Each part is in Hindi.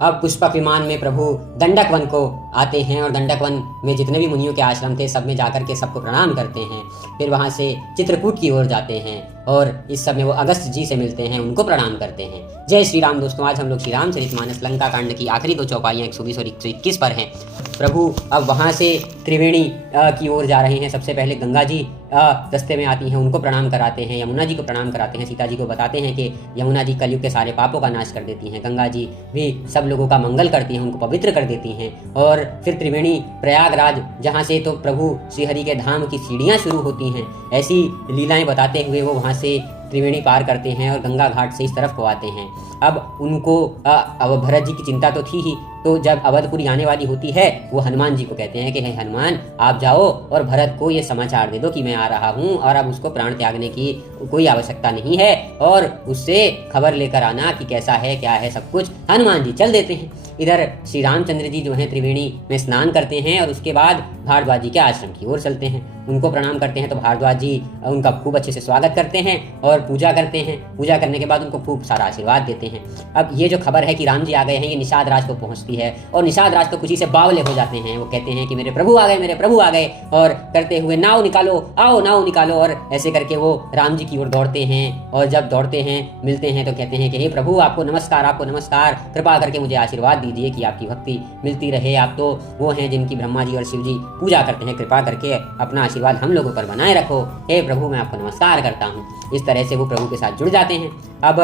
अब पुष्पक विमान में प्रभु दंडक वन को आते हैं और दंडक वन में जितने भी मुनियों के आश्रम थे सब में जाकर के सबको प्रणाम करते हैं। फिर वहाँ से चित्रकूट की ओर जाते हैं और इस समय वो अगस्त जी से मिलते हैं, उनको प्रणाम करते हैं। जय श्री राम दोस्तों, आज हम लोग श्री रामचरितमानस लंका कांड की आखिरी 2 चौपाइयाँ 120 और 121 पर हैं। प्रभु अब वहाँ से त्रिवेणी की ओर जा रहे हैं। सबसे पहले गंगा जी रास्ते में आती हैं, उनको प्रणाम कराते हैं। यमुना जी को प्रणाम कराते हैं, सीता जी को बताते हैं कि यमुना जी कलयुग के सारे पापों का नाश कर देती हैं। गंगा जी भी सब लोगों का मंगल करती हैं, उनको पवित्र कर देती हैं। और फिर त्रिवेणी प्रयागराज, जहाँ से तो प्रभु श्रीहरि के धाम की सीढ़ियाँ शुरू होती हैं, ऐसी लीलाएं बताते हुए वो वहाँ से त्रिवेणी पार करते हैं और गंगा घाट से इस तरफ को आते हैं। अब उनको अब भरत जी की चिंता तो थी ही, तो जब अवधपुरी आने वाली होती है वो हनुमान जी को कहते हैं कि हे हनुमान, आप जाओ और भरत को ये समाचार दे दो कि मैं आ रहा हूँ और अब उसको प्राण त्यागने की कोई आवश्यकता नहीं है, और उससे खबर लेकर आना कि कैसा है क्या है सब कुछ। हनुमान जी चल देते हैं। इधर श्री रामचंद्र जी जो हैं त्रिवेणी में स्नान करते हैं और उसके बाद भारद्वाज जी के आश्रम की ओर चलते हैं। उनको प्रणाम करते हैं तो भारद्वाज जी उनका खूब अच्छे से स्वागत करते हैं और पूजा करते हैं। पूजा करने के बाद उनको खूब सारा आशीर्वाद देते हैं। अब ये जो खबर है कि राम जी आ गए हैं, ये निषाद राज को पहुंचती है और निषाद राज तो खुशी से बावले हो जाते हैं। वो कहते हैं कि मेरे प्रभु आ गए, मेरे प्रभु आ गए, और करते हुए नाव निकालो, आओ नाव निकालो, और ऐसे करके वो राम जी की ओर दौड़ते हैं। और जब दौड़ते हैं मिलते हैं तो कहते हैं कि हे प्रभु, आपको नमस्कार, आपको नमस्कार, कृपा करके मुझे आशीर्वाद दीजिए कि आपकी भक्ति मिलती रहे। आप तो वो हैं जिनकी ब्रह्मा जी और शिव जी पूजा करते हैं, कृपा करके अपना आशीर्वाद हम लोगों पर बनाए रखो। हे प्रभु, मैं आपको नमस्कार करता हूँ। इस तरह से वो प्रभु के साथ जुड़ जाते हैं। अब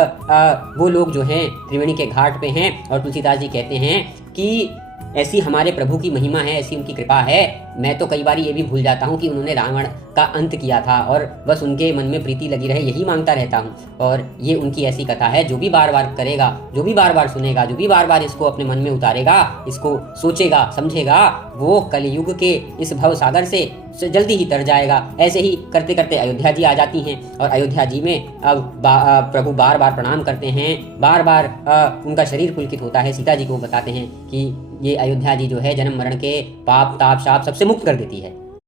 वो लोग जो हैं त्रिवेणी के घाट पे हैं और तुलसीदास जी कहते हैं कि ऐसी हमारे प्रभु की महिमा है, ऐसी उनकी कृपा है। मैं तो कई बार ये भी भूल जाता हूँ कि उन्होंने रावण का अंत किया था और बस उनके मन में प्रीति लगी रहे, यही मांगता रहता हूँ। और ये उनकी ऐसी कथा है, जो भी बार बार करेगा, जो भी बार बार सुनेगा, जो भी बार बार इसको अपने मन में उतारेगा, इसको सोचेगा, समझेगा, वो कलयुग के इस भव सागर से जल्दी ही तर जाएगा। ऐसे ही करते करते अयोध्या जी आ जाती हैं और अयोध्या जी में अब प्रभु बार बार प्रणाम करते हैं, बार बार उनका शरीर पुलकित होता है। सीता जी को बताते हैं कि ये अयोध्या जी जो है जन्म मरण के पाप ताप शाप सबसे मुक्त कर देती है।